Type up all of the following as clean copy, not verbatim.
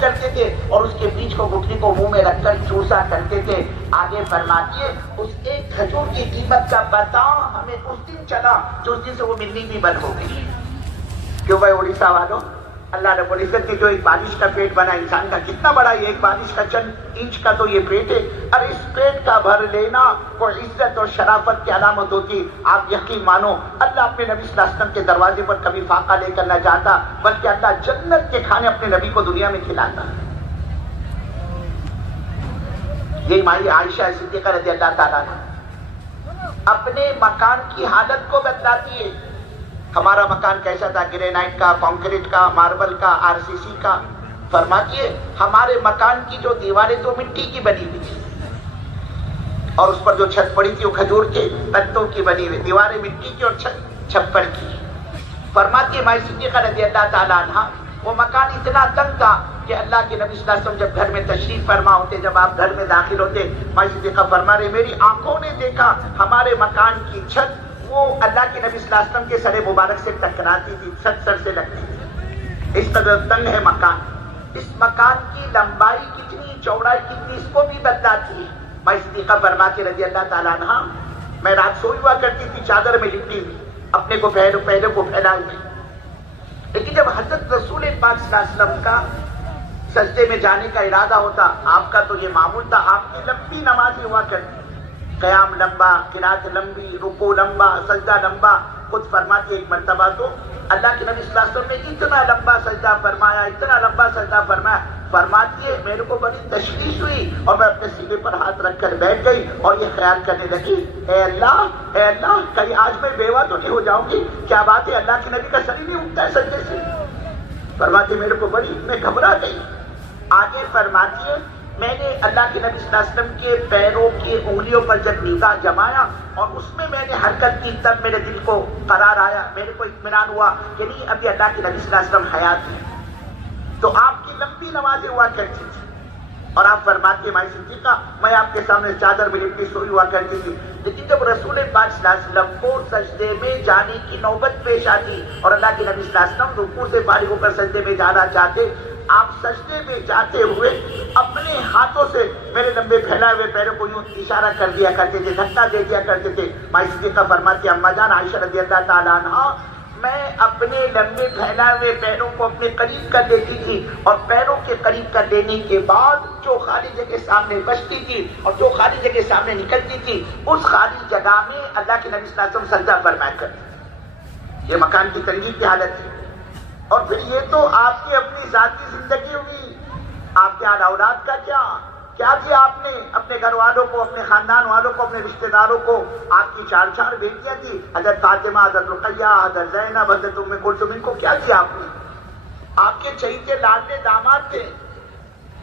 کرتے تھے اور اس کے بیچ کو گٹھلی کو منہ میں رکھ کر چوسا کرتے تھے. آگے فرماتی ہے اس ایک کھجور کی قیمت کا پتہ ہمیں اس دن چلا جو اس دن سے وہ ملنی بھی بند ہو گئی. کیوں بھائی اڑیسہ والوں، اللہ رب العزت نے جو ایک بارش کا پیٹ بنا انسان کا، کتنا بڑا یہ ایک بارش کا چند انچ کا تو یہ پیٹ ہے، اور اس پیٹ کا بھر لینا کوئی عزت اور شرافت کی علامت ہوتی. آپ یقین مانو اللہ اپنے نبی صلی اللہ علیہ وسلم کے دروازے پر کبھی فاقہ لے کر نہ جاتا، بلکہ اللہ جنت کے کھانے اپنے نبی کو دنیا میں کھلاتا. یہ مائی عائشہ صدیقہ رضی اللہ تعالیٰ اپنے مکان کی حالت کو بتلاتی ہے. ہمارا مکان کیسا تھا؟ گرینائٹ کا، کانکریٹ کا، ماربل کا، آر سی سی کا. فرماتی ہے ہمارے مکان کی جو دیواریں تو مٹی کی بنی ہوئی تھی، اور اس پر جو چھت پڑی تھی وہ کھجور کے پتوں کی بنی ہوئی، دیواریں مٹی کی اور چھت چھپر کی. فرماتی ہے مائی صدیقہ رضی اللہ تعالیٰ عنہ وہ مکان اتنا تنگ تھا کہ اللہ کے نبی صلی اللہ علیہ وسلم جب گھر میں تشریف فرما ہوتے، جب آپ گھر میں داخل ہوتے، مائی صدیقہ فرما رہے میری آنکھوں نے دیکھا ہمارے مکان کی چھت وہ اللہ کے نبی صلی اللہ علیہ وسلم کے سر مبارک سے ٹکراتی تھی، چھت سر سے لگتی تھی. اس قدر تنگ ہے مکان. اس مکان کی لمبائی کتنی، چوڑائی کتنی، اس کو بھی بتلاتی ہے. مائی صدیقہ فرماتی رضی اللہ تعالیٰ عنہ میں رات سوئی ہوا کرتی تھی چادر میں لپٹی ہوئی، اپنے کو پہلے کو پھیلائے ہوئے. لیکن جب حضرت رسول پاک صلی اللہ علیہ وسلم کا سجدے میں جانے کا ارادہ ہوتا، آپ کا تو یہ معمول تھا، آپ کی لمبی نمازیں ہوا کرتی، قیام لمبا، قرات لمبی، رکوع لمبا، سجدہ لمبا. خود فرماتی ایک مرتبہ تو اللہ کے نبی صلی اللہ علیہ وسلم نے اتنا لمبا سجدہ فرمایا، اتنا لمبا سجدہ فرمایا. فرماتی ہے میرے کو بڑی تشویش ہوئی اور میں اپنے سینے پر ہاتھ رکھ کر بیٹھ گئی اور یہ خیال کرنے لگی اے اللہ کہیں آج میں بیوہ تو نہیں ہو جاؤں گی. کیا بات ہے اللہ کے نبی کا سر ہی نہیں اٹھتا ہے سجدے سے. فرماتی میرے کو بڑی، میں گھبرا گئی. آگے فرماتی ہے میں نے اللہ کے نبی صلی اللہ علیہ وسلم کے پیروں کی انگلیوں پر جب نگاہ جمایا اور اس میں میں نے حرکت کی، تب میرے دل کو قرار آیا، میرے کو اطمینان ہوا کہ نہیں ابھی اللہ کے نبی صلی اللہ علیہ وسلم حیات ہیں. تو آپ کی لمبی نمازیں ہوا کرتی تھی اور آپ فرماتے مائی صدیقہ میں آپ کے سامنے چادر میں لپٹی سوئی ہوا کرتی تھی. لیکن جب رسول پاک صلی اللہ علیہ وسلم کو سجدے میں جانے کی نوبت پیش آتی اور اللہ کے نبی صلی اللہ علیہ وسلم رکوع سے فارغ ہو کر سجدے میں جانا چاہتے، آپ سجدے میں جاتے ہوئے اپنے ہاتھوں سے میرے لمبے پھیلائے ہوئے پیروں کو یوں اشارہ کر دیا کرتے تھے، دھکا دے دیا کرتے تھے. مائی صدیقہ فرماتی اما جان عائشہ رضی اللہ تعالیٰ عنہ میں اپنے لمبے پھیلائے ہوئے پیروں کو اپنے قریب کر لیتی تھی اور پیروں کے قریب کر لینے کے بعد جو خالی جگہ سامنے بچتی تھی اور جو خالی جگہ سامنے نکلتی تھی اس خالی جگہ میں اللہ کے نبی صلی اللہ علیہ وسلم سجدہ فرمایا کرتے. یہ مکان کی تنگی کی حالت تھی. اور پھر یہ تو آپ کی اپنی ذاتی زندگی ہوئی، آپ کے اولاد کا کیا کیا آپ نے اپنے گھر والوں کو، اپنے خاندان والوں کو، اپنے رشتہ داروں کو. آپ کی 4 بیٹیاں تھی، حضرت فاطمہ، حضرت رقیہ، حضرت زینب، حضرت ام کلثوم، ان کو کیا کیا آپ نے؟ آپ کے چہیتے لاڈلے داماد تھے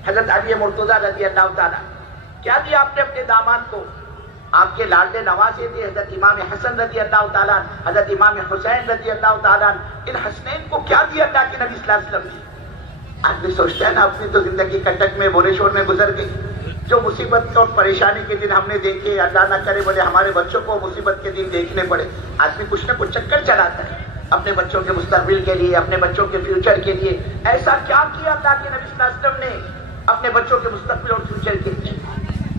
حضرت علی مرتضیٰ رضی اللہ تعالیٰ، کیا دیا آپ نے اپنے داماد کو؟ آپ کے لاڈلے نواسے تھے حضرت امام حسن رضی اللہ تعالیٰ، حضرت امام حسین رضی اللہ تعالیٰ. ان حسنین کو کیا دیا اللہ کے نبی صلی اللہ علیہ وسلم نے؟ آدمی سوچتا ہے نا اپنی تو زندگی کٹک میں بورے شور میں گزر گئی، جو مصیبت اور پریشانی کے دن ہم نے دیکھے، اللہ نہ کرے بولے ہمارے بچوں کو مصیبت کے دن دیکھنے پڑے. آدمی کچھ نہ کچھ چکر چلاتا ہے اپنے بچوں کے مستقبل کے لیے، اپنے بچوں کے فیوچر کے لیے. ایسا کیا کیا اللہ کے نبی صلی اللہ علیہ وسلم نے اپنے بچوں کے مستقبل اور فیوچر کے لیے؟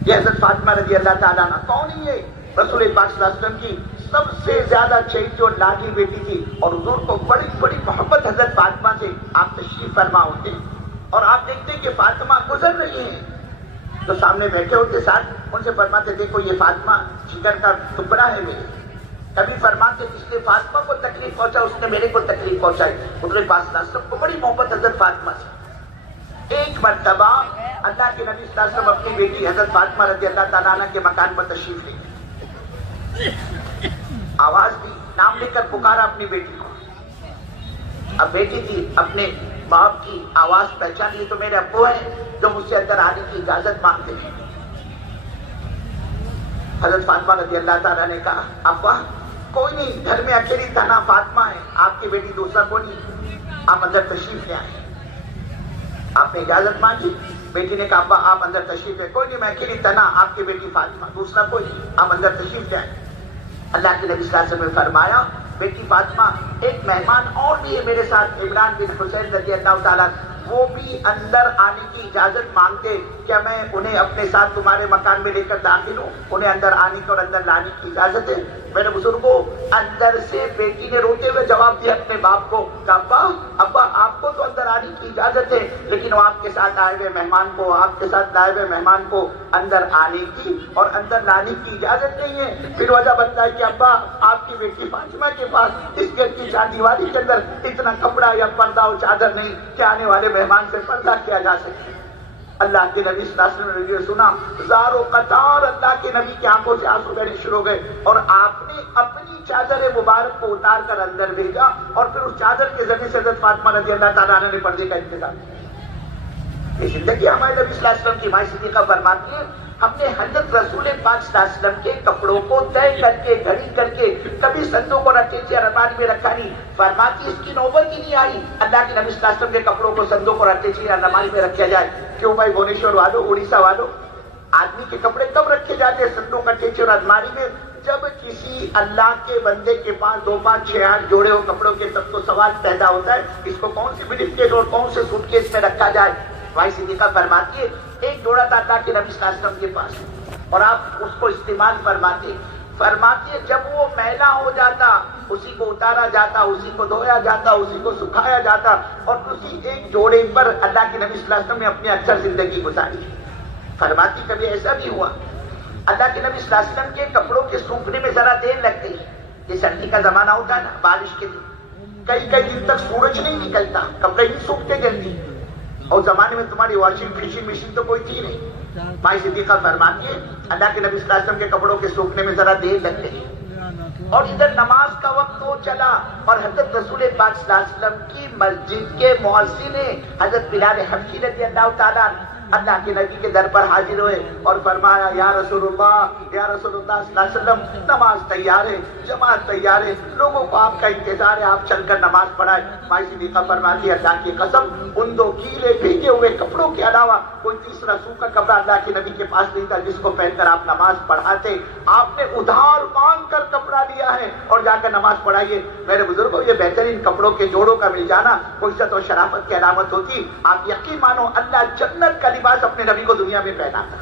یہ حضرت فاطمہ رضی اللہ تعالیٰ عنہ کون ہی ہے؟ رسول پاک صلی اللہ علیہ وسلم کی سب سے زیادہ چہیتی اور لاڈلی بیٹی تھی اور حضور کو بڑی بڑی محبت حضرت فاطمہ سے. آپ تشریف فرما ہوتے اور آپ دیکھتے کہ فاطمہ گزر رہی ہیں تو سامنے بیٹھے ہوتے ساتھ ان سے فرماتے دیکھو یہ فاطمہ جگر کا ٹکڑا ہے میرے. کبھی فرماتے جس نے فاطمہ کو تکلیف پہنچا اس نے میرے کو تکلیف پہنچائی. حضور پاک صلی اللہ علیہ وسلم کو بڑی محبت حضرت فاطمہ سے. ایک مرتبہ اللہ کے نبی صلی اللہ علیہ وسلم اپنی بیٹی حضرت فاطمہ رضی اللہ تعالیٰ عنہ کے مکان پر تشریف لے گئے. آواز دی، نام لے کر پکارا اپنی بیٹی کو. اب بیٹی تھی اپنے باپ کی آواز پہچان لی تو میرے ابو ہیں جو مجھ سے اندر آنے کی اجازت مانگتے ہیں. حضرت فاطمہ رضی اللہ تعالیٰ نے کہا ابا کوئی نہیں، گھر میں اکیلی تنہا فاطمہ ہے، آپ کی بیٹی دوسرا کوئی نہیں، آپ اندر تشریف لے آئے. آپ نے اجازت مانگی. بیٹی نے کہا ابا آپ اندر تشریف لے. کوئی نہیں، میں اکیلی تنہا، آپ کی بیٹی فاطمہ، دوسرا کوئی نہیں، آپ اندر تشریف لے آئے. اللہ کے نبی صلی اللہ علیہ وسلم نے فرمایا بیٹی فاطمہ ایک مہمان اور بھی ہے میرے ساتھ، عمران بن حسین رضی اللہ تعالیٰ. وہ بھی اندر آنے کی اجازت مانگتے، کیا میں انہیں اپنے ساتھ تمہارے مکان میں لے کر داخل ہوں؟ انہیں اندر آنے کی اور اندر لانے کی اجازت ہے؟ میرے بزرگوں، اندر سے بیٹی نے روتے ہوئے جواب دیا اپنے باپ کو کہ ابا آپ کو تو اندر آنے کی اجازت ہے، لیکن وہ آپ کے ساتھ آئے ہوئے مہمان کو، آپ کے ساتھ لائے ہوئے مہمان کو اندر آنے کی اور اندر لانے کی اجازت نہیں ہے۔ پھر وجہ بنتا ہے کہ ابا آپ کی بیٹی فاطمہ کے پاس اس گھر کی چار دیواری کے اندر اتنا کپڑا یا پردہ اور چادر نہیں کہ آنے والے مہمان سے پردہ کیا جا سکے۔ اللہ کے نبی صلی اللہ علیہ وسلم نے یہ سنا، زار و قطار اللہ کے نبی کی آنکھوں سے آنسو بہنے شروع ہو گئے، اور آپ نے اپنی چادر مبارک کو اتار کر اندر بھیجا، اور پھر اس چادر کے ذریعے سے حضرت فاطمہ رضی اللہ تعالیٰ عنہ نے پردے کا انتظام کیا۔ یہ زندگی ہمارے نبی صلی اللہ علیہ وسلم کی ماں صدیقہ فرماتی ہے، ہم نے حضرت رسول پاک صلی اللہ علیہ وسلم کے کپڑوں کو طے کر کے گھڑی کر کے کبھی صندوق اور اٹیچی الماری میں رکھا نہیں۔ فرماتی اس کی نوبت ہی نہیں آئی اللہ کے نبی صلی اللہ علیہ وسلم کے کپڑوں کو صندوق اور اٹیچی الماری میں رکھا جائے۔ کیوں بھائی بھونیشور والوں، اڑیسہ والوں، آدمی کے کپڑے کب رکھے جاتے ہیں صندوق اٹیچی اور الماری میں؟ جب کسی اللہ کے بندے کے پاس 2 5 6 8 جوڑے ہو کپڑوں کے، تب تو سوال پیدا ہوتا ہے اس کو کون سی بریف کیس اور کون سے سوٹ کیس میں رکھا جائے۔ بھائی صدیقہ فرماتی ہے ایک جوڑا تھا اللہ کے نبی صلی اللہ علیہ وسلم کے پاس، اور آپ اس کو استعمال فرماتی ہے جب وہ میلا ہو جاتا اسی کو اتارا جاتا، اسی کو دھویا جاتا، اسی کو سکھایا جاتا، اور اسی ایک جوڑے پر اللہ کے نبی صلی اللہ علیہ وسلم نے اپنی اکثر زندگی گزاری۔ فرماتی کبھی ایسا بھی ہوا اللہ کے نبی صلی اللہ علیہ وسلم کے کپڑوں کے سوکھنے میں ذرا دیر لگ گئی، یہ سردی کا زمانہ ہوتا ہے نا، بارش کے دن کئی دن تک سورج نہیں نکلتا، کپڑے نہیں سوکھتے جلدی، اور زمانے میں تمہاری واشنگ مشین تو کوئی تھی نہیں۔ مائی صدیقہ فرماتی ہے اللہ کے نبی صلی اللہ علیہ وسلم کے کپڑوں کے سوکھنے میں ذرا دیر لگ گئی، اور ادھر نماز کا وقت ہو چلا، اور حضرت رسول پاک صلی اللہ علیہ وسلم کی مسجد کے مؤذن حضرت بلال حبشی رضی اللہ تعالیٰ اللہ کے نبی کے در پر حاضر ہوئے اور فرمایا یا رسول اللہ صلی اللہ علیہ وسلم، نماز تیار ہے، جماعت تیار ہے، لوگوں کو آپ کا انتظار ہے، آپ چل کر نماز پڑھائیں۔ مائی صدیقہ فرماتی ہے اللہ کی قسم ان 2 گیلے بھیگے ہوئے کپڑوں کے علاوہ کوئی تیسرا سوکھا کپڑا اللہ کے نبی کے پاس نہیں تھا جس کو پہن کر آپ نماز پڑھاتے۔ آپ نے ادھار مانگ کر کپڑا لیا ہے اور جا کر نماز پڑھائیے۔ میرے بزرگوں، یہ بہترین کپڑوں کے جوڑوں کا مل جانا کوئی عزت و شرافت کی علامت ہوتی۔ آپ یقین مانو اللہ جنت کا لباس اپنے نبی کو دنیا میں پہناتا،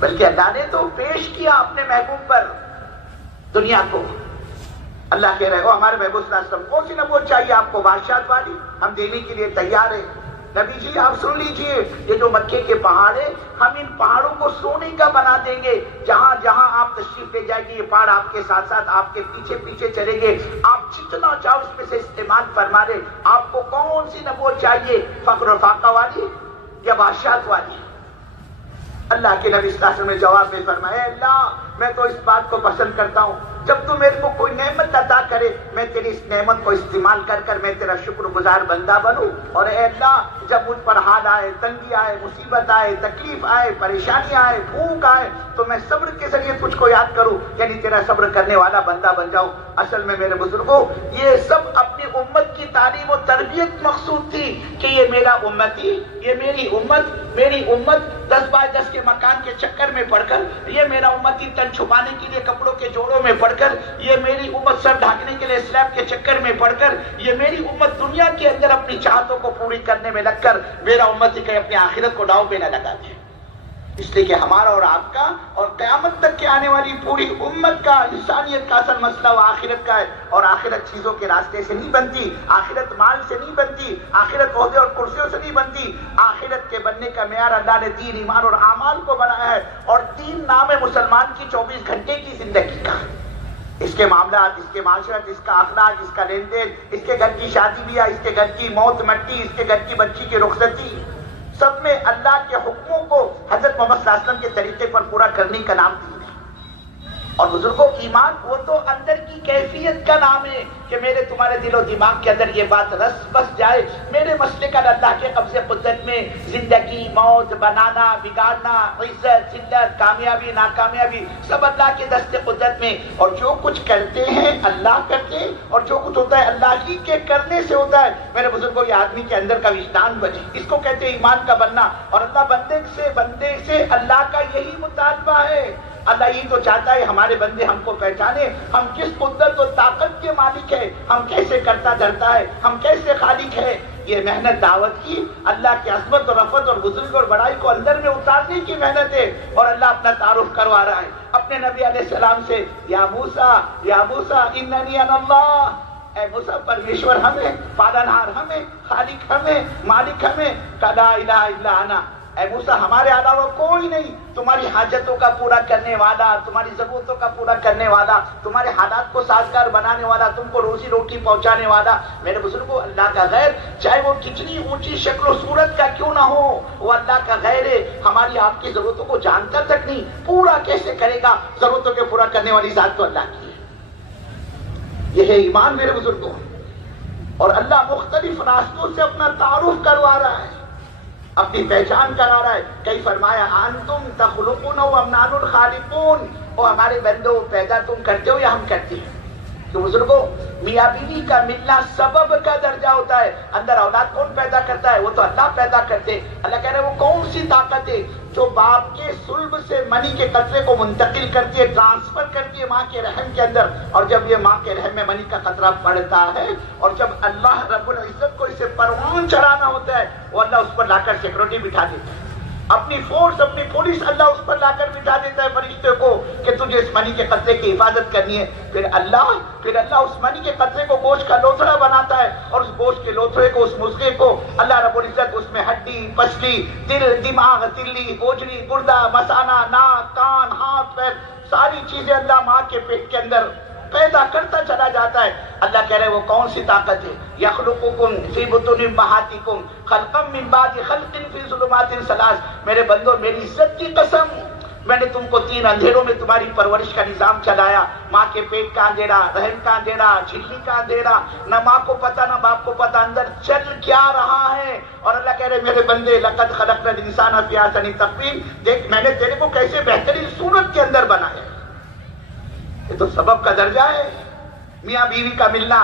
بلکہ اللہ نے تو پیش کیا اپنے محبوب پر دنیا کو۔ اللہ کہہ رہے ہو ہمارے محبوب صلی اللہ علیہ وسلم کون سی نبوت چاہیے آپ کو؟ بادشاہت والی، ہم دینے کے لیے تیار ہیں۔ نبی جی آپ سن لیجئے، یہ جو مکے کے پہاڑ ہیں ہم ان پہاڑوں کو سونے کا بنا دیں گے، جہاں جہاں آپ تشریف لے جائیں گے یہ پہاڑ آپ کے ساتھ ساتھ آپ کے پیچھے پیچھے چلیں گے، آپ جتنا چاہو اس میں سے استعمال فرما لیں۔ آپ کو کون سی نبوت چاہیے، فقر و فاقہ والی یا بادشاہت والی؟ اللہ کے نبی صلی اللہ علیہ وسلم نے جواب میں فرمایا اللہ میں تو اس بات کو پسند کرتا ہوں جب تو میرے کو کوئی نعمت عطا کرے میں تیری اس نعمت کو استعمال کر کر میں تیرا شکر گزار بندہ بنوں، اور اے اللہ جب مجھ پر حال آئے، تنگی آئے، مصیبت آئے، تکلیف آئے، پریشانی آئے، بھوک آئے تو میں صبر کے ذریعے تجھ کو یاد کروں، یعنی تیرا صبر کرنے والا بندہ بن جاؤں۔ اصل میں میرے بزرگوں یہ سب اپنی امت کی تعلیم و تربیت مقصود تھی کہ یہ میرا امتی، یہ میری امت 10 بائی 10 کے مکان کے چکر میں پڑ کر، یہ میرا امتی تن چھپانے کے لیے کپڑوں کے جوڑوں میں پڑ کر، یہ میری امت سر ڈھانکنے کے لیے اسلیب کے چکر میں پڑ کر، یہ میری امت دنیا کے اندر اپنی چاہتوں کو پوری کرنے میں لگ کر میرا امتی کہیں اپنی آخرت کو داؤ پہ نہ لگا دے۔ اس لیے کہ ہمارا اور آپ کا اور قیامت تک کے آنے والی پوری امت کا انسانیت کا اصل مسئلہ وہ آخرت کا ہے، اور آخرت چیزوں کے راستے سے نہیں بنتی، آخرت مال سے نہیں بنتی، آخرت عہدے اور کرسیوں سے نہیں بنتی۔ آخرت کے بننے کا معیار اللہ نے دین، ایمان اور اعمال کو بنایا ہے، اور دین نام ہے مسلمان کی 24 گھنٹے کی زندگی کا۔ اس کے معاملات، اس کے معاشرت، اس کا اخلاق، اس کا لین دین، اس کے گھر کی شادی بیاہ، اس کے گھر کی موت مٹی، اس کے گھر کی بچی کی رخصتی، سب میں اللہ کے حکموں کو حضرت محمد صلی اللہ علیہ وسلم کے طریقے پر پورا کرنے کا نام دین ہے۔ اور بزرگوں ایمان وہ تو اندر کی کیفیت کا نام ہے کہ میرے تمہارے دل و دماغ کے اندر یہ بات رس بس جائے میرے مسئلے کا اللہ کے قبضے قدرت میں زندگی، موت، بنانا، بگاڑنا، عزت، ذلت، کامیابی، ناکامیابی سب اللہ کے دست قدرت میں، اور جو کچھ کرتے ہیں اللہ کرتے ہیں، اور جو کچھ ہوتا ہے اللہ ہی کے کرنے سے ہوتا ہے۔ میرے بزرگوں یہ آدمی کے اندر کا وجدان بنے، اس کو کہتے ہیں ایمان کا بننا، اور اللہ بندے سے اللہ کا یہی مطالبہ ہے۔ اللہ یہ تو چاہتا ہے ہمارے بندے ہم کو پہچانے، ہم کس قدرت و طاقت کے مالک ہیں، ہم کیسے کرتا دھرتا ہے، ہم کیسے خالق ہے۔ یہ محنت دعوت کی اللہ کی عظمت اور رفعت اور بزرگ اور بڑائی کو اندر میں اتارنے کی محنت ہے، اور اللہ اپنا تعارف کروا رہا ہے اپنے نبی علیہ السلام سے، یا موسیٰ اننی انا اللہ، اے موسیٰ پرمیشور ہمیں، پالنہار ہمیں، خالق ہمیں، مالک ہمیں، لا الہ الا انا، اے موسیٰ ہمارے علاوہ کوئی نہیں، تمہاری حاجتوں کا پورا کرنے والا، تمہاری ضرورتوں کا پورا کرنے والا، تمہارے حالات کو سازگار بنانے والا، تم کو روزی روٹی پہنچانے والا۔ میرے بزرگوں، اللہ کا غیر چاہے وہ کتنی اونچی شکل و صورت کا کیوں نہ ہو، وہ اللہ کا غیر ہے، ہماری آپ کی ضرورتوں کو جانتا تک نہیں، پورا کیسے کرے گا؟ ضرورتوں کے پورا کرنے والی ذات تو اللہ کی ہے۔ یہ ہے ایمان میرے بزرگوں، اور اللہ مختلف راستوں سے اپنا تعارف کروا رہا ہے، اپنی پہچان کرا رہا ہے۔ کئی فرمایا انتم تخلقون ام نحن الخالقون، او ہمارے بندو پیدا تم کرتے ہو یا ہم کرتے ہیں؟ تو بزرگوں، میاں بیوی کا ملنا سبب کا درجہ ہوتا ہے، اندر اولاد کون پیدا کرتا ہے؟ وہ تو اللہ پیدا کرتے ہیں۔ اللہ کہہ رہے ہیں وہ کون سی طاقت ہے جو باپ کے صلب سے منی کے قطرے کو منتقل کرتی ہے، ٹرانسفر کرتی ہے ماں کے رحم کے اندر، اور جب یہ ماں کے رحم میں منی کا قطرہ پڑتا ہے، اور جب اللہ رب العزت کو اسے پروان چڑھانا ہوتا ہے، وہ اللہ اس پر لا کر سیکورٹی بٹھا دیتا ہے، اپنی فورس اپنی پولیس اللہ اس پر لا کر بٹھا دیتا ہے فرشتے کو کہ تجھے اس منی کے قطرے کی حفاظت کرنی ہے۔ پھر اللہ اس منی کے قطرے کو گوشت کا لوتھڑا بناتا ہے، اور اس گوشت کے لوتھڑے کو، اس مضغے کو اللہ رب العزت اس میں ہڈی، پسلی، دل، دماغ، تلی، گوجری، گردہ، مثانہ، ناک، کان، ہاتھ، پیر، ساری چیزیں اللہ ماں کے پیٹ کے اندر پیدا کرتا چلا جاتا ہے۔ اللہ کہہ رہے وہ کون سی طاقت ہے؟ یخلقکم فی بطون امہاتکم خلقا من بعد خلق فی ظلمات ثلاث۔ میرے بندو، میری عزت کی قسم، میں نے تم کو 3 اندھیروں میں تمہاری پرورش کا نظام چلایا، ماں کے پیٹ کا اندھیرا، رحم کا اندھیرا، جھلی کا اندھیرا، نہ ماں کو پتا نہ باپ کو پتا اندر چل کیا رہا ہے۔ اور اللہ کہہ رہے میرے بندے لقد خلقنا الانسان فی احسن تقویم، دیکھ میں نے تیرے کو کیسے بہترین صورت کے اندر بنایا۔ یہ تو سبب کا درجہ ہے، میاں بیوی کا ملنا،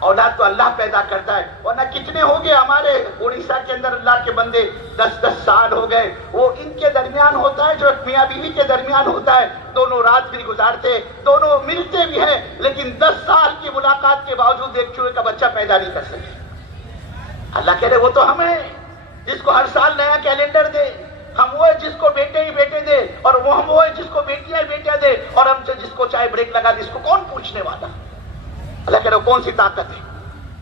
اولاد تو اللہ پیدا کرتا ہے، ورنہ کتنے ہو گئے ہمارے اڑیسہ کے اندر اللہ کے بندے 10 سال ہو گئے، وہ ان کے درمیان ہوتا ہے جو میاں بیوی کے درمیان ہوتا ہے، دونوں رات بھی گزارتے، دونوں ملتے بھی ہیں، لیکن 10 سال کی ملاقات کے باوجود ایک چوہے کا بچہ پیدا نہیں کر سکے۔ اللہ کہہ رہے وہ تو ہم ہیں جس کو ہر سال نیا کیلنڈر دے، ہم وہ ہے جس کو بیٹے ہی بیٹے دے، اور وہ ہم وہ ہے جس کو بیٹیاں ہی بیٹیاں دے، اور ہم سے جس کو چاہے بریک لگا دے، اس کو کون پوچھنے والا؟ اللہ کہہ رہے کون سی طاقت ہے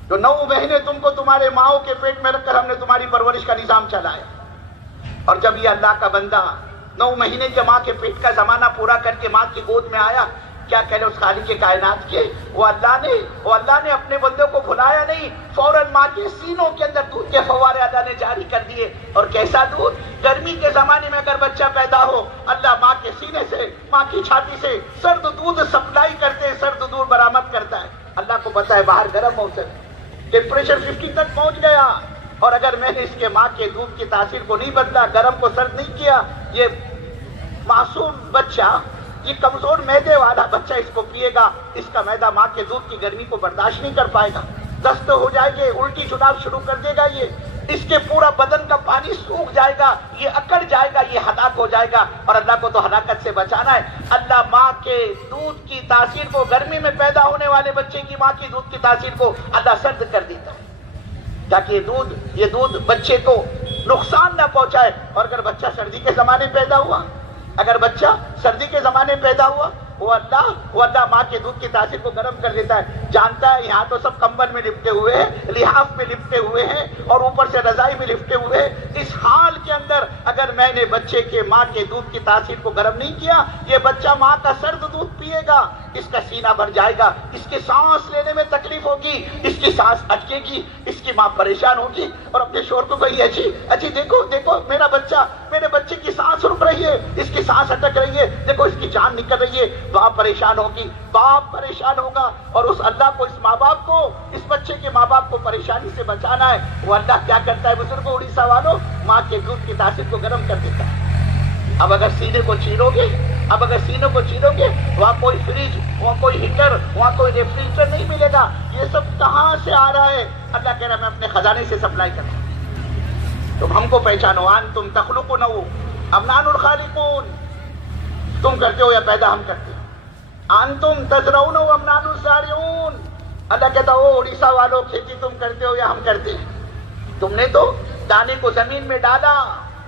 جو 9 مہینے تم کو تمہارے ماؤں کے پیٹ میں رکھ کر ہم نے تمہاری پرورش کا نظام چلایا، اور جب یہ اللہ کا بندہ 9 مہینے کے ماں کے پیٹ کا زمانہ پورا کر کے ماں کی گود میں آیا، کیا کہہ رہے اس خالق کے کائنات کے، وہ اللہ نے اپنے بندوں کو بھلایا نہیں، فوراً ماں کے سینوں کے اندر دودھ کے فوارے اللہ نے جاری کر دیے۔ اور کیسا دودھ؟ گرمی کے زمانے میں اگر بچہ پیدا ہو، اللہ ماں کے سینے سے، ماں کی چھاتی سے سرد دودھ سپلائی کرتے ہیں، سرد دودھ برآمد کرتا ہے۔ اللہ کو پتا ہے باہر گرم موسم، ٹیمپریچر 50 تک پہنچ گیا، اور اگر میں نے اس کے ماں کے دودھ کی تاثیر کو نہیں بدلا، گرم کو سرد نہیں کیا، یہ معصوم بچہ، یہ کمزور معدے والا بچہ اس کو پیے گا، اس کا معدہ ماں کے دودھ کی گرمی کو برداشت نہیں کر پائے گا، دست ہو جائے گی، الٹی چناؤ شروع کر دے گا، یہ اس کے پورا بدن کا پانی سوکھ جائے گا، یہ اکڑ جائے گا، یہ ہلاک ہو جائے گا۔ اور اللہ کو تو ہلاکت سے بچانا ہے۔ اللہ ماں کے دودھ کی تاثیر کو، گرمی میں پیدا ہونے والے بچے کی ماں کی دودھ کی تاثیر کو اللہ سرد کر دیتا ہے، تاکہ یہ دودھ بچے کو نقصان نہ پہنچائے۔ اور اگر بچہ سردی کے زمانے پیدا ہوا، وہ اللہ ماں کے دودھ کی تاثیر کو گرم کر دیتا ہے۔ جانتا ہے یہاں تو سب کمبل میں لپٹے ہوئے ہیں، لحاف میں لپٹے ہوئے ہیں، اور اوپر سے رضائی میں لپٹے ہوئے ہیں، اس حال کے اندر اگر میں نے بچے کے ماں کے دودھ کی تاثیر کو گرم نہیں کیا، یہ بچہ ماں کا سرد دودھ پیے گا، اس کا سینہ بھر جائے گا، اس کے سانس لینے میں تکلیف ہوگی، اس کی سانس اٹکے گی، اس کی ماں پریشان ہوگی، اور اپنے شوہر کو کہی اچھی دیکھو میرے بچے کی سانس رک رہی ہے، اس کی سانس اٹک رہی ہے، دیکھو اس کی جان نکل رہی ہے۔ باپ پریشان ہوگا، اور اس اللہ کو، اس ماں باپ کو، اس بچے کے ماں باپ کو پریشانی سے بچانا ہے۔ وہ اللہ کیا کرتا ہے بزرگوں، اڑیسہ والوں، ماں کے دودھ کی تاثیر کو گرم کر دیتا ہے۔ اب اگر سینے کو چیرو گے، وہاں کوئی فریج، وہاں کوئی ہیٹر، وہاں کوئی ریفریجریٹر نہیں ملے گا۔ یہ سب کہاں سے آ رہا ہے؟ اللہ کہہ رہا ہے میں اپنے خزانے سے سپلائی کرتا ہوں۔ تم ہم کو پہچانو، انتم تخلقون ام نحن الخالقون، تم کرتے ہو یا پیدا ہم کرتے ہیں؟ انتم تزرعون ام نحن الزارعون، اللہ کہتا ہو اڑیسہ والوں کھیتی تم کرتے ہو یا ہم کرتے ہیں؟ تم نے تو دانے کو زمین میں ڈالا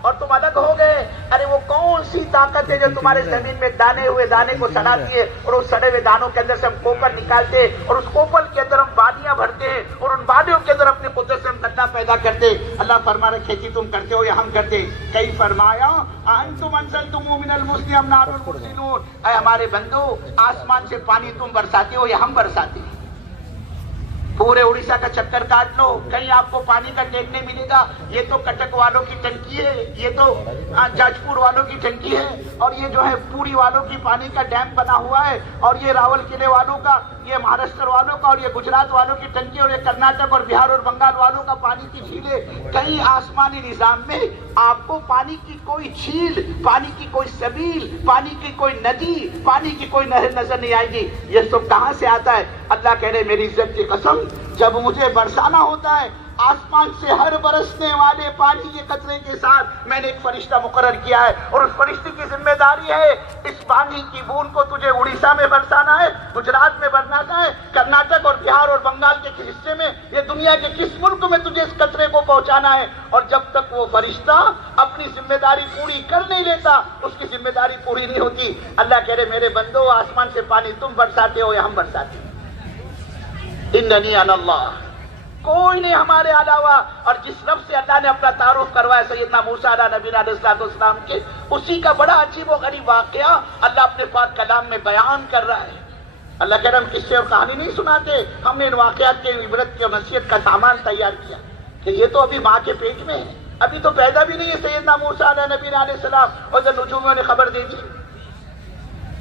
اور تم الگ ہو گئے. ارے وہ کون سی طاقت ہے جو تمہارے زمین میں دانے ہوئے دانے کو سڑاتی ہے اور اس سڑے ہوئے دانوں کے اندر سے ہم کوپر نکالتے اور اس کوپر کے اندر ہم وادیاں بھرتے ہیں اور ان وادیوں کے اندر اپنی قدرت سے ہم گنا پیدا کرتے. اللہ فرما رہے کھیتی تم کرتے ہو یا ہم کرتے. کئی فرمایا انتم انزلتموہ من المزن ام نحن المنزلون، اے ہمارے بندو آسمان سے پانی تم برساتے ہو یا ہم برساتے ہیں. پورے اڑیسہ کا چکر کاٹ لو، کہیں آپ کو پانی کا ٹینک نہیں ملے گا. یہ تو کٹک والوں کی ٹنکی ہے، یہ تو جاجپور والوں کی ٹنکی ہے، اور یہ جو ہے پوری والوں کی پانی کا ڈیم بنا ہوا ہے، اور یہ راول قلعے والوں کا، یہ مہاراشٹر والوں کا، اور یہ گجرات والوں کی ٹنکی، اور یہ کرناٹک اور بہار اور بنگال والوں کا پانی کی جھیلیں. کہیں آسمانی نظام میں آپ کو پانی کی کوئی جھیل، پانی کی کوئی سبیل، پانی کی کوئی ندی، پانی کی کوئی نہر نظر نہیں آئے گی. یہ سب کہاں سے آتا ہے؟ اللہ کہہ رہے میری عزت کی قسم، جب مجھے برسانا ہوتا ہے آسمان سے ہر برسنے والے پانی کے قطرے کے ساتھ میں نے ایک فرشتہ مقرر کیا ہے، اور اس فرشتے کی ذمہ داری ہے اس پانی کی بوند کو تجھے اڑیسہ میں برسانا ہے، گجرات میں برسانا ہے، کرناٹک اور بہار اور بنگال کے کس حصے میں، یہ دنیا کے کس ملک میں تجھے اس قطرے کو پہنچانا ہے. اور جب تک وہ فرشتہ اپنی ذمہ داری پوری کر نہیں لیتا اس کی ذمہ داری پوری نہیں ہوتی. اللہ کہہ رہے میرے بندو آسمان سے پانی تم برساتے ہو یا ہم برساتے ہیں. اننی انا اللہ، کوئی نہیں ہمارے علاوہ. اور جس رب سے اللہ نے اپنا تعارف کروایا سیدنا موسیٰ علیہ نبینا علیہ السلام کے، اسی کا بڑا عجیب و غریب واقعہ اللہ اپنے پاک کلام میں بیان کر رہا ہے. اللہ کہہ رہا ہم قصے اور کہانی نہیں سناتے، ہم نے ان واقعات کے عبرت کی اور نصیحت کا سامان تیار کیا کہ یہ تو ابھی ماں کے پیٹ میں ہے، ابھی تو پیدا بھی نہیں ہے سیدنا موسیٰ علیہ نبینا علیہ السلام. اور جب نجومیوں نے خبر دے دی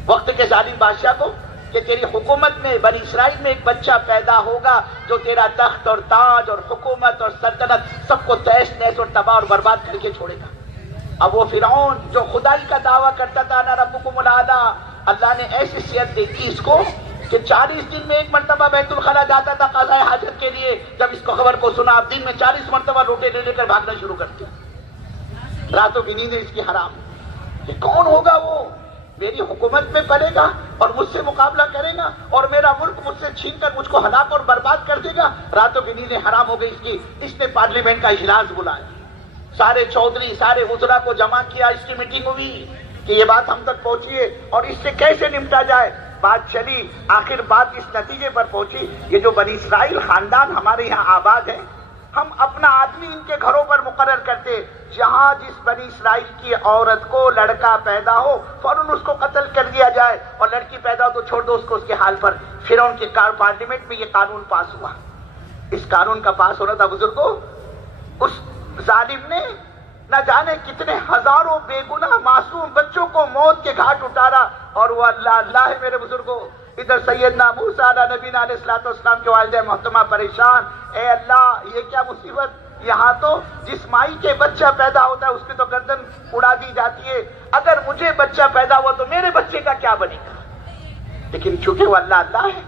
وقت کے ظالم بادشاہ کو کہ تیری حکومت میں بنی اسرائیل میں ایک بچہ پیدا ہوگا جو تیرا تخت اور تاج اور حکومت اور سلطنت سب کو تہس نہس اور تباہ اور برباد کر کے چھوڑے گا. اب وہ فرعون جو خدائی کا دعویٰ کرتا تھا انا ربکم الاعلی، اللہ نے ایسی صحت دیکھی اس کو کہ 40 دن میں ایک مرتبہ بیت الخلا جاتا تھا قضاء حاجت کے لیے. جب اس کو خبر کو سنا اب دن میں 40 مرتبہ لوٹے لے کر بھاگنا شروع کر دیا. راتوں کی نیندیں اس کی حرام. یہ کون ہوگا وہ میری حکومت میں پلے گا اور مجھ سے مقابلہ کرے گا اور میرا ملک مجھ سے چھین کر مجھ کو ہلاک اور برباد کر دے گا؟ راتوں کی نیندیں حرام ہو گئی اس کی. اس نے پارلیمنٹ کا اجلاس بلایا، سارے چودھری سارے وزراء کو جمع کیا، اس کی میٹنگ ہوئی کہ یہ بات ہم تک پہنچی ہے اور اس سے کیسے نمٹا جائے. بات چلی، آخر بات اس نتیجے پر پہنچی یہ جو بنی اسرائیل خاندان ہمارے یہاں آباد ہے، ہم اپنا آدمی ان کے گھروں پر مقرر کرتے، جہاں جس بنی اسرائیل کی عورت کو لڑکا پیدا ہو فوراً اس کو قتل کر دیا جائے، اور لڑکی پیدا ہو تو چھوڑ دو اس کو اس کے حال پر. فرعون کے پارلیمنٹ میں یہ قانون پاس ہوا. اس قانون کا پاس ہونا تھا بزرگوں، اس ظالم نے نہ جانے کتنے ہزاروں بے گناہ معصوم بچوں کو موت کے گھاٹ اتارا. اور وہ اللہ اللہ ہے میرے بزرگوں. ادھر سیدنا موسیٰ علیہ نبینا علیہ السلام کے والدہ محترمہ پریشان، اے اللہ یہ کیا مصیبت. یہاں تو جس مائی کے بچہ پیدا ہوتا ہے اس کی تو گردن اڑا دی جاتی ہے، اگر مجھے بچہ پیدا ہوا تو میرے بچے کا کیا بنے گا. لیکن چونکہ وہ اللہ ہے،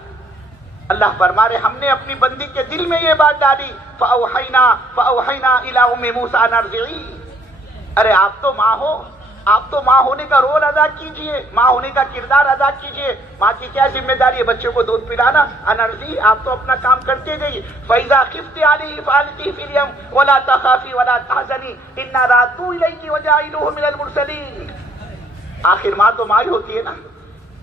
اللہ فرما رہے ہم نے اپنی بندی کے دل میں یہ بات ڈالی فَأَوْحَيْنَا إِلَىٰ أُمِّ مُوسَىٰ أَنْ أَرْضِعِيهِ. ارے آپ تو ماں ہو، آپ تو ماں ہونے کا رول ادا کیجئے، ماں ہونے کا کردار ادا کیجئے. ماں کی کیا ذمہ داری ہے؟ بچے کو دودھ پلانا. انرضی آپ تو اپنا کام کرتے گئی. فَإِذَا خِفْتِ عَلَيْهِ فَأَلْقِيهِ فِي الْيَمِّ وَلَا تَخَافِي وَلَا تَحْزَنِي إِنَّا رَادُّوهُ إِلَيْكِ وَجَاعِلُوهُ مِنَ الْمُرْسَلِينَ. آخر ماں تو ماں ہی ہوتی ہے نا.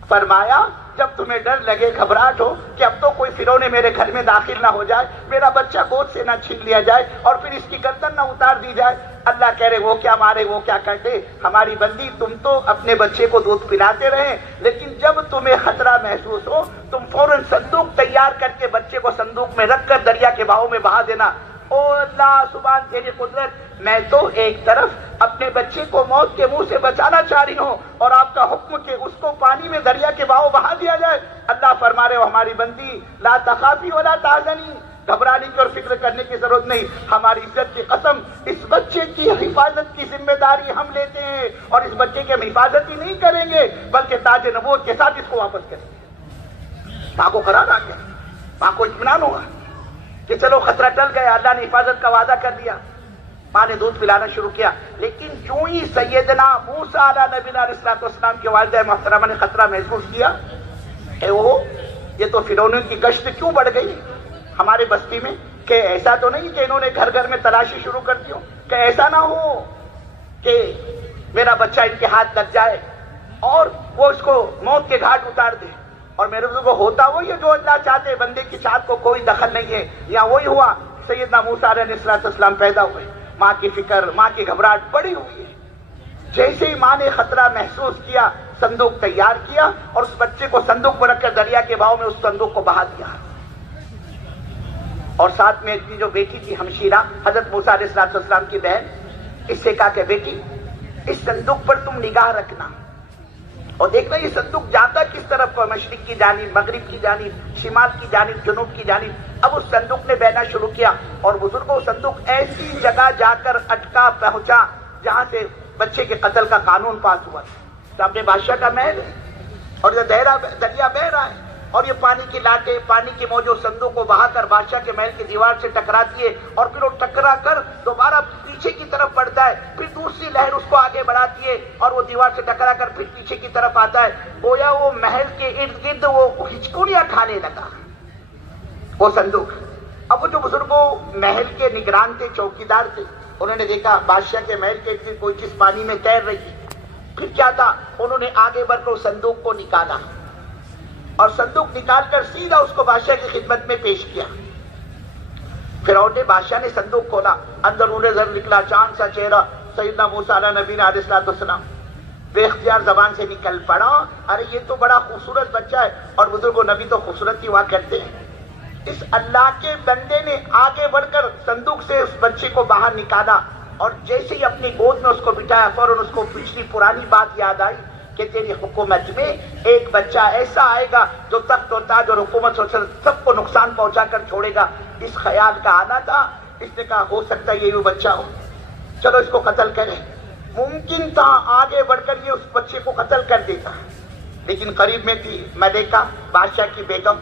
فرمایا جب تمہیں ڈر لگے، گھبراہٹ ہو کہ اب تو کوئی فرعون میرے گھر میں داخل نہ ہو جائے، میرا بچہ گود سے نہ چھین لیا جائے اور پھر اس کی گردن نہ اتار دی جائے. اللہ کہہ رہے وہ کیا مارے وہ کیا کرتے. ہماری بندی تم تو اپنے بچے کو دودھ پلاتے رہے، لیکن جب تمہیں خطرہ محسوس ہو تم فوراً صندوق تیار کر کے بچے کو صندوق میں رکھ کر دریا کے بہاؤ میں بہا دینا. او اللہ سبحان تیری قدرت، میں تو ایک طرف اپنے بچے کو موت کے منہ سے بچانا چاہ رہی ہوں اور آپ کا حکم کہ اس کو پانی میں دریا کے بہاؤ بہا دیا جائے. اللہ فرما رہے ہو ہماری بندی لا تخافی ولا تحزنی، گھبرانے کی اور فکر کرنے کی ضرورت نہیں. ہماری عزت کی قسم اس بچے کی حفاظت کی ذمہ داری ہم لیتے ہیں، اور اس بچے کی ہم حفاظت ہی نہیں کریں گے بلکہ تاج نبوت کے ساتھ اس کو واپس کریں گے. ماں کو قرار آ گیا، ماں کو اطمینان ہوگا کہ چلو خطرہ ٹل گیا، اللہ نے حفاظت کا وعدہ کر دیا. ماں نے دودھ پلانا شروع کیا، لیکن جو ہی سیدنا موسیٰ علیہ نبینا علیہ السلام کے والدہ محترمہ نے خطرہ محسوس کیا، اے وہ یہ تو فرعون کی گشت کیوں بڑھ گئی ہمارے بستی میں. کہ ایسا تو نہیں کہ انہوں نے گھر گھر میں تلاشی شروع کر دی ہو، کہ ایسا نہ ہو کہ میرا بچہ ان کے ہاتھ لگ جائے اور وہ اس کو موت کے گھاٹ اتار دے. اور میرے کو ہوتا وہی ہے جو اللہ چاہتے، بندے کی چاہت کو کوئی دخل نہیں ہے. یا وہی ہوا، سیدنا موسیٰ علیہ السلام پیدا ہوئے، ماں کی فکر، ماں کی گھبراہٹ بڑی ہوئی ہے. جیسے ہی ماں نے خطرہ محسوس کیا، صندوق تیار کیا اور اس بچے کو صندوق میں رکھ کر دریا کے بہاؤ میں اس صندوق کو بہا دیا. اور ساتھ میں کی جو بیٹی تھی ہمشیرہ، حضرت موسیٰ علیہ السلام کی بہن، اس سے کہا کہ بیٹی اس صندوق پر تم نگاہ رکھنا اور دیکھنا یہ صندوق جاتا کس طرف کو، مشرق کی جانب، مغرب کی جانب، شمال کی جانب، جنوب کی جانب. اب اس صندوق نے بہنا شروع کیا اور بزرگوں صندوق ایسی جگہ جا کر اٹکا پہنچا جہاں سے بچے کے قتل کا قانون پاس ہوا. سامنے بادشاہ کا محل ہے اور یہ دریا بہ رہا ہے اور یہ پانی کی لاٹیں، پانی کی موجوں صندوق کو بہا کر بادشاہ کے محل کی دیوار سے ٹکراتی ہے اور پھر وہ ٹکرا کر دوبارہ پیچھے کی طرف بڑھتا ہے. پھر دوسری لہر اس کو آگے بڑھاتی ہے اور وہ دیوار سے ٹکرا کر پھر پیچھے کی طرف آتا ہے. گویا وہ محل کے ارد گرد وہ ہچکولیاں کھانے لگا وہ صندوق. اب وہ جو بزرگوں محل کے نگران تھے، چوکیدار تھے، انہوں نے دیکھا بادشاہ کے محل کے ارد کوئی چیز پانی میں تیر رہی ہے. پھر کیا تھا، انہوں نے آگے بڑھ کر صندوق کو نکالا اور صندوق نکال کر سیدھا اس کو بادشاہ کی خدمت میں پیش کیا. فرعون نے، بادشاہ نے صندوق کھولا، اندر نور زر نکلا، چاند سا چہرہ سیدنا موسیٰ علیہ نبینا علیہ السلام. بے اختیار زبان سے نکل پڑا، ارے یہ تو بڑا خوبصورت بچہ ہے. اور بزرگوں نبی تو خوبصورت ہی ہوا کرتے ہیں. اس اللہ کے بندے نے آگے بڑھ کر صندوق سے اس بچے کو باہر نکالا اور جیسے ہی اپنی گود میں اس کو بٹھایا، فوراً اس کو پچھلی پرانی بات یاد آئی کہ تیری حکومت میں ایک بچہ ایسا آئے گا جو تخت و تاج اور حکومت سب کو نقصان پہنچا کر چھوڑے گا. اس خیال کا آنا تھا. اس نے کہا ہو سکتا ہے یہ بھی بچہ ہو، چلو اس کو قتل کریں. ممکن تھا آگے بڑھ کر یہ اس بچے کو قتل کر دیتا، لیکن قریب میں تھی ملکہ بادشاہ کی بیگم.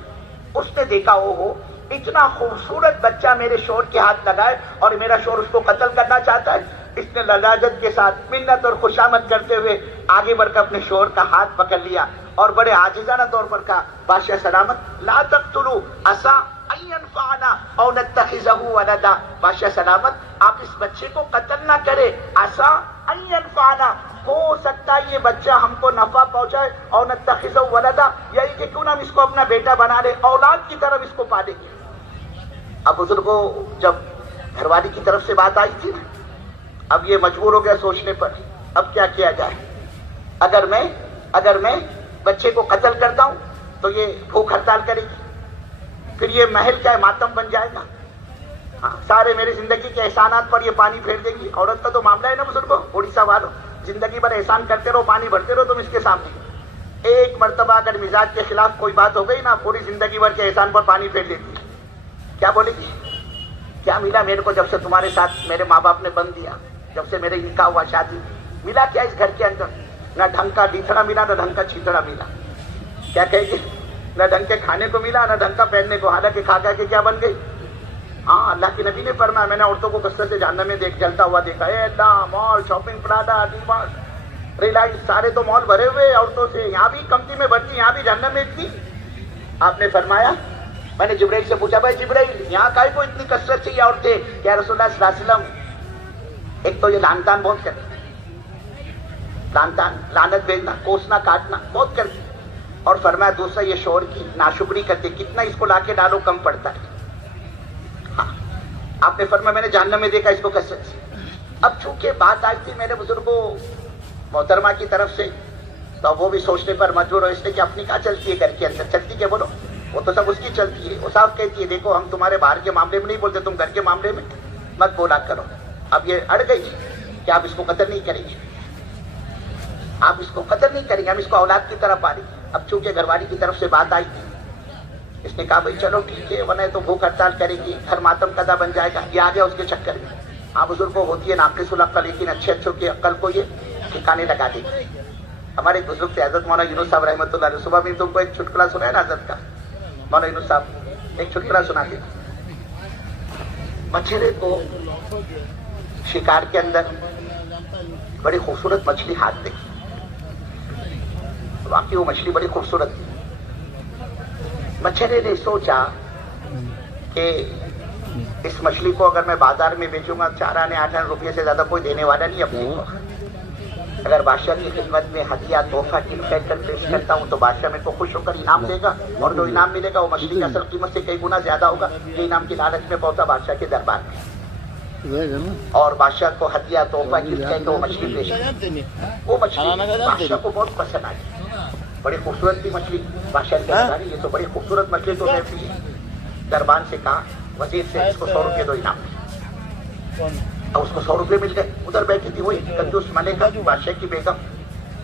اس نے دیکھا ہو اتنا خوبصورت بچہ میرے شوہر کے ہاتھ لگائے اور میرا شوہر اس کو قتل کرنا چاہتا ہے. اس نے لجاجت کے ساتھ منت اور خوشامد کرتے ہوئے آگے بڑھ کر اپنے شوہر کا ہاتھ پکڑ لیا اور بڑے عاجزانہ طور پر کہا، بادشاہ سلامت، لا تقتلوا عسى ان ينفعنا او نتخذه ولدا. بادشاہ سلامت، آپ اس بچے کو قتل نہ کرے. عسى ان ينفعنا، ہو سکتا ہے یہ بچہ ہم کو نفع پہنچائے، اور نتخذه ولدا، یہی کہ کیوں نہ ہم اس کو اپنا بیٹا بنا لیں، اولاد کی طرف اس کو پالیں گے. اب بزرگوں جب گھر والی کی طرف سے بات آئی تھی نا، اب یہ مجبور ہو گیا سوچنے پر، اب کیا کیا جائے. اگر میں بچے کو قتل کرتا ہوں تو یہ بھوک ہڑتال کرے گی، پھر یہ محل کا ماتم بن جائے گا. سارے میری زندگی کے احسانات پر یہ پانی پھیر دے گی. عورت کا تو معاملہ ہے نا بزرگوں، اڑیسہ والوں، زندگی بھر احسان کرتے رہو، پانی بھرتے رہو تم اس کے سامنے. ایک مرتبہ اگر مزاج کے خلاف کوئی بات ہو گئی نا، پوری زندگی بھر کے احسان پر پانی پھیر دیتی. کیا بولے گی، کیا ملا میرے کو جب سے تمہارے ساتھ میرے ماں باپ نے بند دیا، جب سے میرے نکاح ہوا، شادی ملا کیا اس گھر کے اندر؟ نہ ڈھنگ کا لیتھڑا ملا، نہ ڈھنگ کا چھیتڑا ملا. کیا کہے گی، نہ ڈھنگ کے کھانے کو ملا، نہ ڈھنگ کا پہننے کو. حالانکہ کھا کے کیا بن گئی. ہاں، اللہ کے نبی نے فرمایا، میں نے عورتوں کو کثرت سے جہنم میں جلتا ہوا دیکھا. اے اللہ، مال، شاپنگ، پراڈا، ڈی مارٹ، ریلائنس، سارے تو مال بھرے ہوئے عورتوں سے. یہاں بھی کمتی میں بھرتی، یہاں بھی جہنم میں اتنی. آپ نے فرمایا، میں نے جبرائیل سے پوچھا، بھائی جبرائیل، یہاں کائے کو اتنی کثرت سے یہ عورتیں؟ کیا رسول اللہ صلی اللہ علیہ وسلم، ایک تو یہ لعن طعن بہت کرتے، لعنت بھیجنا، کوسنا، کاٹنا بہت کرتے. اور فرمایا دوسرا یہ شوہر کی ناشکری کرتے، کتنا اس کو لا کے ڈالو کم پڑتا ہے. ہاں، آپ نے فرمایا میں نے جہنم میں دیکھا اس کو کثرت سے. اب چونکہ بات آئی تھی میرے بزرگوں محترمہ کی طرف سے، تو وہ بھی سوچنے پر مجبور ہو. اس نے کہ اپنی کہاں چلتی ہے گھر کے اندر، چلتی کیا بولو، وہ تو سب اس کی چلتی ہے. وہ صاحب کہتی ہے دیکھو ہم تمہارے باہر کے معاملے میں نہیں بولتے، تم گھر کے معاملے میں مت بولا کرو. اب یہ اڑ گئی کہ آپ اس کو قتل نہیں کریں گے، آپ اس کو قتل نہیں کریں گے، ہم اس کو اولاد کی طرح پالیں گے. اب چونکہ گھر والی کی طرف سے بات آئی تھی، اس نے کہا بھائی چلو ٹھیک ہے، ورنہ تو بھوک ہڑتال کرے گی، گھر ماتم قضا بن جائے گا. یہ آ گیا اس کے چکر میں. ہاں بزرگوں ہوتی ہے ناقص العقل، لیکن اچھوں کی عقل کو یہ ٹھکانے لگا دے گی. ہمارے ایک بزرگ تھے حضرت مولانا یونس صاحب رحمۃ اللہ علیہ. صبح میں تم کو ایک چٹکلا سنا ہے نا حضرت کا، مولانا یونس صاحب ایک چٹکلا سنا دے. مچھرے کو شکار کے اندر بڑی خوبصورت مچھلی ہاتھ دیکھی، واقعی وہ مچھلی بڑی خوبصورت تھی. مچھرے نے سوچا کہ اس مچھلی کو اگر میں بازار میں بیچوں گا 4 آنے 8 آنے روپے سے زیادہ کوئی دینے والا نہیں اپنے کو. اگر بادشاہ کی خدمت میں ہدیہ تحفہ کی کہہ کر پیش کرتا ہوں تو بادشاہ میرے کو خوش ہو کر انعام دے گا, اور جو انعام ملے گا وہ مچھلی کی اصل قیمت سے کئی گنا زیادہ ہوگا. یہ انعام کی لالچ میں پہنچا بادشاہ کے دربار میں, اور بادشاہ کو ہدیہ تحفہ کی کہہ کے وہ مچھلی پیش کی. وہ مچھلی بادشاہ کو بہت پسند آئی, بڑی خوبصورت تھی مچھلی. بادشاہ نے کہا یہ تو بڑی خوبصورت مچھلی تو میں بھی. دربان سے کہا وزیر سے اس کو 100 روپے دو انعام. اور اس کو 100 روپے مل گئے. ادھر بیٹھی تھی وہی کنجوس ملکہ بادشاہ کی بیگم.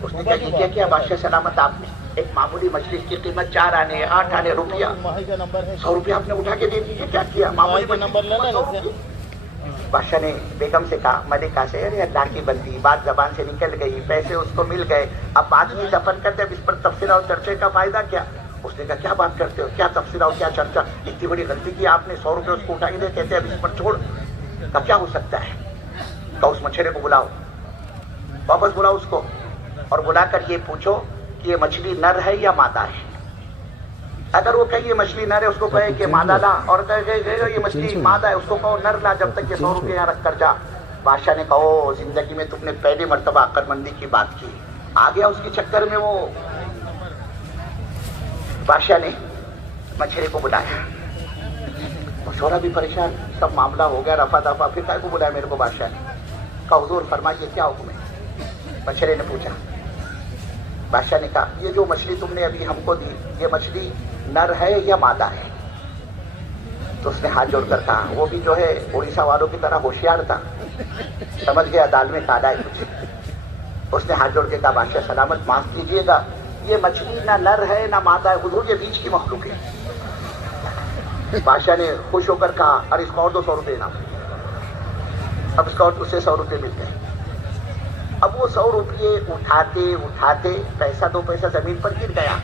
اس نے کہا کیا بادشاہ سلامت, آپ نے ایک معمولی مچھلی کی قیمت 4 آنے 8 آنے روپیہ 100 روپے آپ نے اٹھا کے دے دیے, کیا کیا معمولی مچھلی. بادشاہ نے بیگم سے کہا ملکہ سے, ارے اللہ کی بندی, بات زبان سے نکل گئی, پیسے اس کو مل گئے, اب آدمی دفن کرتے, اب اس پر تبصرہ اور چرچے کا فائدہ کیا. اس نے کہا کیا بات کرتے ہو, کیا تبصرہ اور کیا چرچا, اتنی بڑی غلطی کی آپ نے, 100 روپے اس کو اٹھا کے دے, کہتے اب اس پر چھوڑ. کا کیا ہو سکتا ہے. تو اس مچھلی کو بلاؤ, واپس بلاؤ اس کو, اور بلا کر یہ پوچھو کہ یہ مچھلی نر ہے یا مادہ ہے. اگر وہ کہے یہ مچھلی نر ہے, اس کو کہے کہ مادہ لا, اور کہے یہ مچھلی مادہ ہے, اس کو کہو نر لا, جب تک یہ 100 روپے یہاں رکھ کر جا. بادشاہ نے کہو زندگی میں تم نے پہلی مرتبہ عقل مندی کی بات کی. آ گیا اس کے چکر میں وہ. بادشاہ نے مچھلی کو بلایا, چھوڑا بھی پریشان, سب معاملہ ہو گیا رفع دفع. پھر کائے کو بلایا میرے کو بادشاہ نے, کہا حضور فرمائیے کیا حکم ہے. مچھلی نے پوچھا. بادشاہ نے کہا یہ جو مچھلی تم نے ابھی ہم کو دی, یہ مچھلی نر ہے یا مادہ ہے. تو اس نے ہاتھ جوڑ کر کہا, وہ بھی جو ہے اڑیسہ والوں کی طرح ہوشیار تھا, سمجھ گیا دال میں کالا ہے کچھ. اس نے ہاتھ جوڑ کے کہا بادشاہ سلامت معاف کیجیے گا, یہ مچھلی نہ نر ہے نہ مادہ ہے حضور, یہ بیچ کی مخلوق ہے. بادشاہ نے خوش ہو کر کہا اور اس کو اور 200 روپے نا. اب اس کا اور اسے 100 روپے مل گئے. اب وہ 100 روپے اٹھاتے اٹھاتے پیسہ 2 پیسہ زمین پر گر گیا.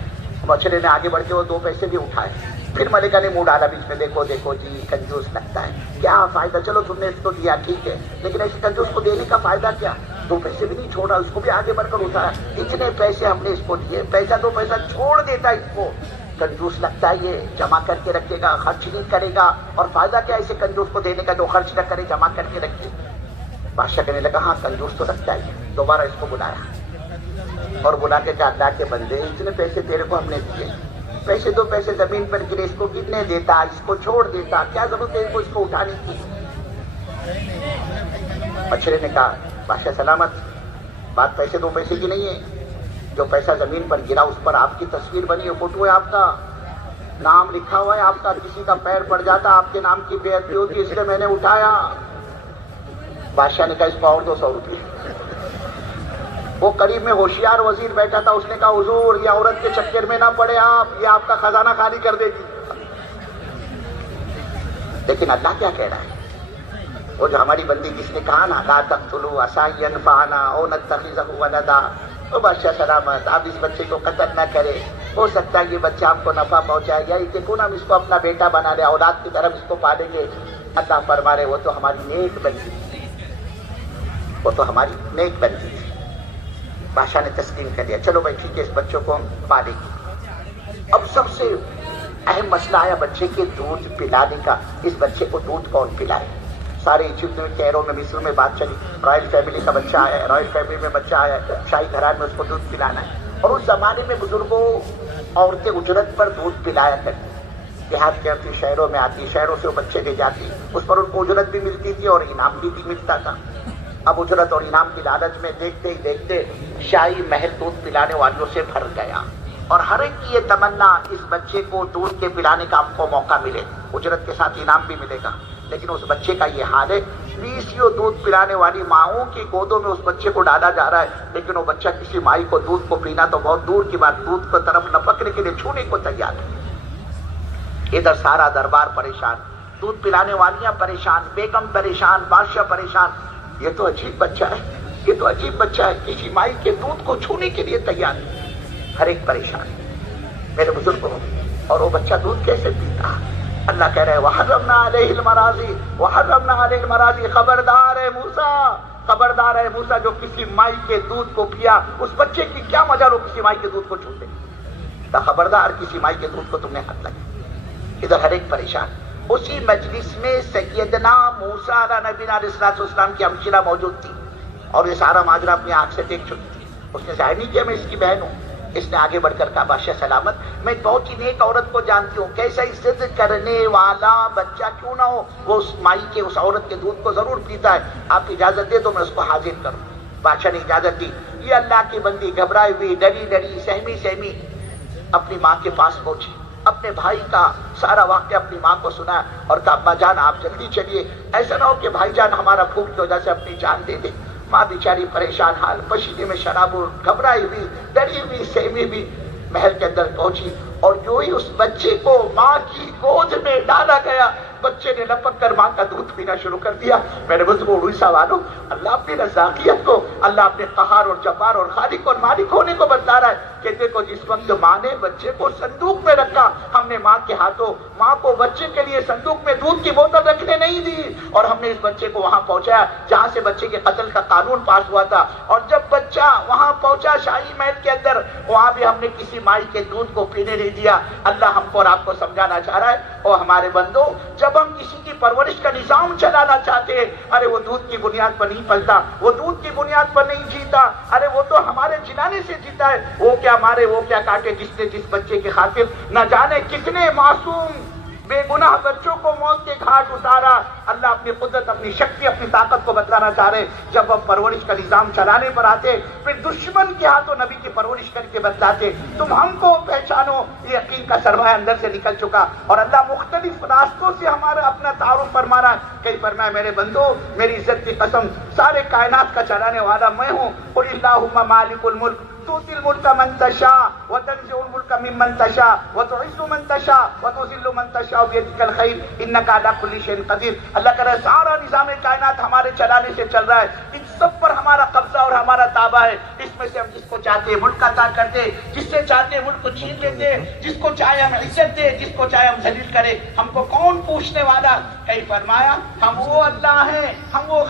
مچھلی نے آگے بڑھ کے وہ 2 پیسے بھی اٹھائے. پھر ملکہ نے منہ ڈالا بیچ میں, دیکھو دیکھو جی کنجوس لگتا ہے, کیا فائدہ, چلو تم نے اس کو دیا ٹھیک ہے, لیکن ایسے کنجوس کو دینے کا فائدہ کیا. 2 پیسے بھی نہیں چھوڑا, اس کو بھی آگے بڑھ کر اٹھایا. اتنے پیسے ہم نے اس کو دیے, پیسہ 2 پیسہ چھوڑ دیتا اس کو. کنجوس لگتا ہے, یہ جمع کر کے رکھے گا, خرچ نہیں کرے گا, اور فائدہ کیا ایسے کنجوس کو دینے کا جو خرچ نہ کرے, جمع کر کے رکھے. بادشاہ کہنے لگا ہاں کنجوس تو لگتا ہے. دوبارہ اس کو بلایا اور بلا کے کہا اللہ کے بندے, اتنے پیسے تیرے کو ہم نے دیے, پیسے 2 پیسے زمین پر گرے, اس کو گرنے دیتا, اس کو چھوڑ دیتا, کیا ضرورت ہے اس کو اٹھانے کی. مچھلی نے کہا بادشاہ سلامت, بات پیسے 2 پیسے کی نہیں ہے. جو پیسہ زمین پر گرا اس پر آپ کی تصویر بنی ہے, فوٹو ہے آپ کا, نام لکھا ہوا ہے آپ کا, کسی کا پیر پڑ جاتا آپ کے نام کی بے عدلی ہوتی, اس لیے میں نے اٹھایا. بادشاہ نے کہا اس کو اور 200 روپے. وہ قریب میں ہوشیار وزیر بیٹھا تھا, اس نے کہا حضور یہ عورت کے چکر میں نہ پڑے آپ, یہ آپ کا خزانہ خالی کر دے گی. لیکن اللہ کیا کہہ رہا ہے, وہ جو ہماری بندی جس نے کہا نا لا تقتلوا عسى ينفعنا او نتخذه ولدا, تو بادشاہ سلامت آپ اس بچے کو قتل نہ کرے, ہو سکتا ہے یہ بچہ آپ کو نفع پہنچائے گا, دیکھو نا ہم اس کو اپنا بیٹا بنا لے, اولاد کی طرف اس کو پالیں گے. اللہ فرما رہے وہ تو ہماری نیک بندی تھی, وہ تو ہماری نیک بندی تھی. بادشاہ نے تسلیم کر دیا, چلو بھائی ٹھیک ہے, اس بچوں کو ہم پالیں گے. اب سب سے اہم مسئلہ آیا بچے کے دودھ پلانے کا. اس بچے کو دودھ کون پلائے. سارے ایجپٹ میں, کیرو میں, مصر میں بات چلی, رائل فیملی کا بچہ آیا ہے, رائل فیملی میں بچہ آیا ہے, شاہی گھران میں اس کو دودھ پلانا ہے. اور اس زمانے میں بزرگوں عورتیں اجرت پر دودھ پلایا کرتی, دیہات کے آتی, شہروں میں آتی, شہروں سے وہ بچے لے جاتی, اس پر ان کو اجرت بھی ملتی تھی اور انعام بھی ملتا تھا. اب اجرت اور انعام کی لالچ میں دیکھتے ہی دیکھتے شاہی محل دودھ پلانے والوں سے بھر گیا, اور ہر ایک کی یہ تمنا اس بچے کو دودھ کے پلانے کا آپ کو موقع ملے, اجرت کے ساتھ انعام بھی ملے گا. لیکن اس بچے کا یہ حال ہے, 20 دودھ پلانے والی ماؤں کی گودوں میں اس بچے کو ڈالا جا رہا ہے, لیکن وہ بچہ کسی مائی کو دودھ کو پینا تو بہت دور کی بات, دودھ کو طرف لپکنے کے لیے چھونے کو تیار ہے. ادھر سارا دربار پریشان, دودھ پلانے والیاں پریشان, بیگم پریشان, بادشاہ پریشان. یہ تو عجیب بچہ ہے, یہ تو عجیب بچہ ہے, کسی مائی کے دودھ کو چھونے کے لیے تیار ہے. ہر ایک پریشان میرے بزرگوں, اور وہ بچہ دودھ کیسے پیتا. اللہ کہہ رہے وحرمنا علیہ المراضی, وحرمنا علیہ المراضی, خبردار ہے موسیٰ, خبردار ہے موسیٰ, جو کسی مائی کے دودھ کو پیا, اس بچے کی کیا مجال ہو کسی مائی کے دودھ کو چھوتے. خبردار کسی مائی کے دودھ کو تم نے ہاتھ لگے. ادھر ہر ایک پریشان, اسی مجلس میں سیدنا موسیٰ علیہ نبینا علیہ السلام کی ہمشیرہ موجود تھی اور یہ سارا ماجرا اپنی آنکھ سے دیکھ چکی تھی. اس نے ظاہر نہیں کیا میں اس کی بہن ہوں. اس نے آگے بڑھ کر کہا بادشاہ سلامت، میں بہت ہی نیک عورت کو جانتی ہوں، کیسا عزت کرنے والا بچہ کیوں نہ ہو، وہ اس مائی کے اس عورت کے دودھ کو ضرور پیتا ہے، آپ اجازت دے تو میں اس کو حاضر کروں. بادشاہ نے اجازت دی. یہ اللہ کی بندی گھبرائی ہوئی، ڈری ڈری، سہمی اپنی ماں کے پاس پہنچی، اپنے بھائی کا سارا واقعہ اپنی ماں کو سنا اور کہا ابا جان آپ جلدی چلیے، ایسا نہ ہو کہ بھائی جان ہمارا بھوک کی وجہ سے اپنی جان دے دے. ماں بیچاری پریشان حال، پسینے میں شراب، گھبرائی ہوئی، ڈری ہوئی، سہمی بھی محل کے اندر پہنچی اور جو ہی اس بچے کو ماں کی گود میں ڈالا گیا، بچے نے لپک کر ماں کا دودھ پینا شروع کر دیا. میرے بزرگوں اڑیسہ والوں، اللہ اپنی رزاقیت کو، اللہ اپنے قہار اور جبار اور خالق اور مالک ہونے کو بتا رہا ہے کہ دیکھو جس وقت ماں نے بچے کو صندوق میں رکھا، ہم نے ماں کے ہاتھوں ماں کو بچے کے لیے صندوق میں دودھ کی بوتل رکھنے نہیں دی اور ہم نے اس بچے کو وہاں پہنچایا جہاں سے بچے کے قتل کا قانون پاس ہوا تھا. اور جب بچہ وہاں پہنچا شاہی محل کے اندر، وہاں بھی ہم نے کسی مائی کے دودھ کو پینے نہیں دیا. اللہ ہم کو اور آپ کو سمجھانا چاہ رہا ہے، اور ہمارے بندو جب ہم کسی کی پرورش کا نظام چلانا چاہتے ہیں، ارے وہ دودھ کی بنیاد پر نہیں پلتا، وہ دودھ کی بنیاد پر نہیں جیتا، ارے وہ تو ہمارے جلانے سے جیتا ہے. وہ کیا مارے وہ کیا کاٹے، جس نے جس بچے کے خاطر نہ جانے کتنے معصوم بے گناہ بچوں کو موت کے گھاٹ اتارا. اللہ اپنی قدرت، اپنی شکتی، اپنی طاقت کو بتلانا چاہ رہے. جب ہم پرورش کا نظام چلانے پر آتے، پھر دشمن کے ہاتھوں نبی کی پرورش کر کے بتلاتے. تم ہم کو پہچانو، یہ یقین کا سرمایہ اندر سے نکل چکا اور اللہ مختلف راستوں سے ہمارا اپنا تعارف فرما رہا ہے. کئی فرمایا میرے بندو میری عزت کی قسم، سارے کائنات کا چلانے والا میں ہوں. قل اللہم مالک الملک تؤتی الملک من تشاء وتنزع الملک ممن تشاء وتعز من تشاء وتذل من تشاء بیدک الخیر انک علی کل شیء قدیر. اللہ کہہ رہا ہے سارا نظام کائنات ہمارے چلانے سے چل رہا ہے، ان سب پر ہمارا قبضہ اور ہمارا تابع ہے. اس میں سے ہم جس کو چاہتے ہیں ملک عطا کرتے، جس سے چاہتے ہیں ملک کو چھین لیتے، جس کو چاہے ہم عزت دے، جس کو چاہے ہم ذلیل کرے. ہم کو کون پوچھنے والا؟ کہیں فرمایا ہم وہ اللہ ہیں، ہم وہ